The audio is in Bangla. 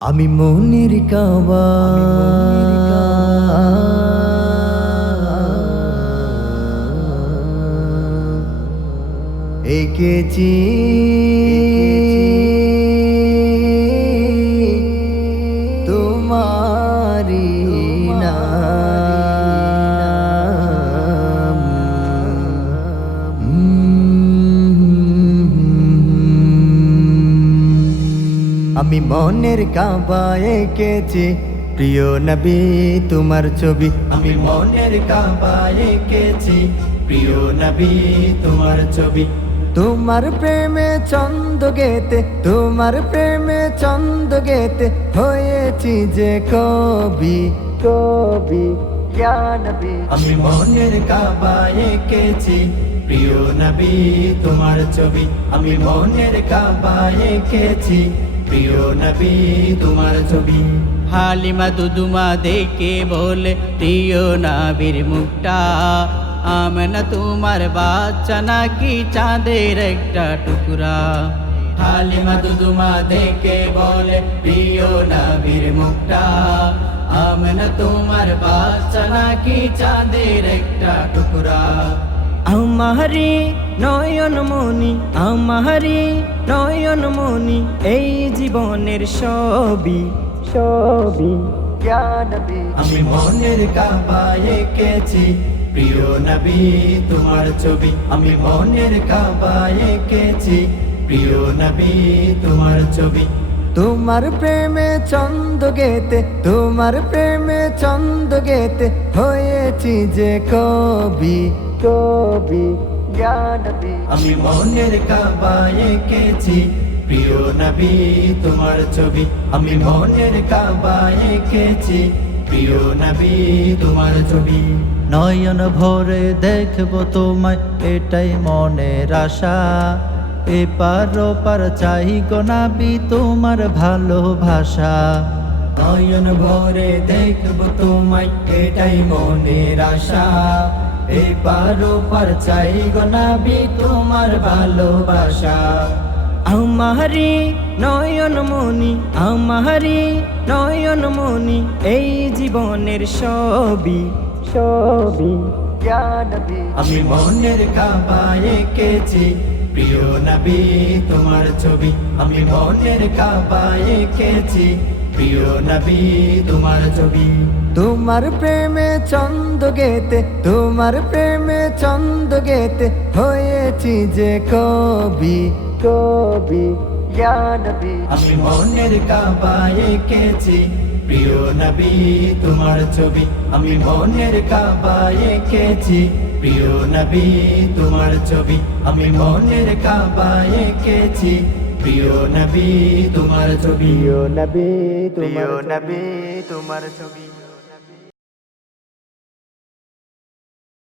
আমি মনের কাবা এঁকেছি তোমারি নাম। আমি মনের কাবা এঁকেছি প্রিয় নবী তোমার ছবি। আমি মনের কাবা এঁকেছি প্রিয় নবী তোমার ছবি। তোমার প্রেমে ছন্দ গেতে, তোমার প্রেমে ছন্দ গেতে হয়েছি যে কবি কবি ইয়া নবী। আমি মনের কাবা এঁকেছি প্রিয় নবী তোমার ছবি। আমি মনের কাবা এঁকেছি প্রিয় নবী তোমার ছবি। হালিমা দুদুমা দেখে বলে প্রিয় নবীর মুখটা, আমেনা তোমার বাচ্চা নাকি চাঁদের একটা টুকরা। হালিমা দুদুমা দেখে বলে প্রিয় নবীর মুখটা, আমেনা তোমার বাচ্চা নাকি চাঁদের একটা টুকরা। আমারি নয়ন মনি, আমারি নয়ন মনি, এই জীবনের সবই সবই ইয়া নবী। আমি মনের কাবা এঁকেছি প্রিয় নবী তোমার ছবি। আমি মনের কাবা এঁকেছি প্রিয় নবী তোমার ছবি। তোমার প্রেমে ছন্দ গেতে, তোমার প্রেমে ছন্দ গেতে হয়েছি যে কবি কবি ইয়া নবী। আমি মনের কাবা এঁকেছি প্রিয় নবী তোমার ছবি। আমি মনের কাবা এঁকেছি প্রিয় নবী তোমার ছবি। নয়ন ভরে দেখব তোমায় এটাই মনের আশা, এপার ওপার চাই গো নবী তোমার ভালোবাসা। নয়ন ভরে দেখব তোমায় এটাই মনের আশা, এই পার ওপার চাই গো নবী তোমার ভালোবাসা। আমারি নয়ন মনি, আমারি নয়ন মনি, এই জীবনের সবই সবই ইয়া নবী। আমি মনের কাবা এঁকেছি প্রিয় নবী তোমার ছবি। আমি মনের কাবা এঁকেছি প্রিয় নবী তোমার ছবি। তোমার প্রেমে ছন্দ গেতে, তোমার প্রেমে ছন্দ গেতে হয়েছি যে কবি কবি ইয়া নবী। আমি মনের কাবা এঁকেছি প্রিয় নবী তোমার ছবি। আমি মনের কাবা এঁকেছি প্রিয় নবী তোমার ছবি। আমি মনের কাবা এঁকেছি প্রিয় নবী তোমার ছবি। প্রিয় নবী তোমার ছবি।